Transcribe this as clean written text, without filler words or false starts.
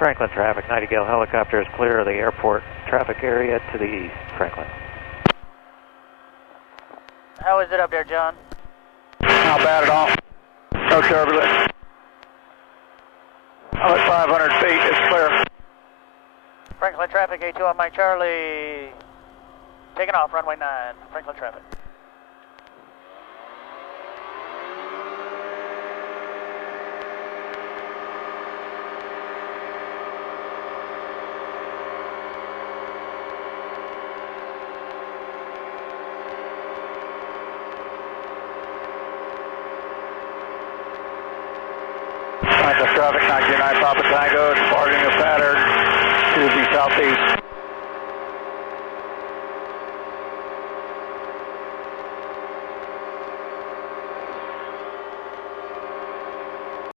Franklin traffic, Nightingale helicopter is clear of the airport traffic area to the east. Franklin. How is it up there, John? Not bad at all. No turbulence. I'm at 500 feet. It's clear. Franklin traffic, A2 on Mike Charlie. Taking off, runway 9. Franklin traffic. Franklin traffic,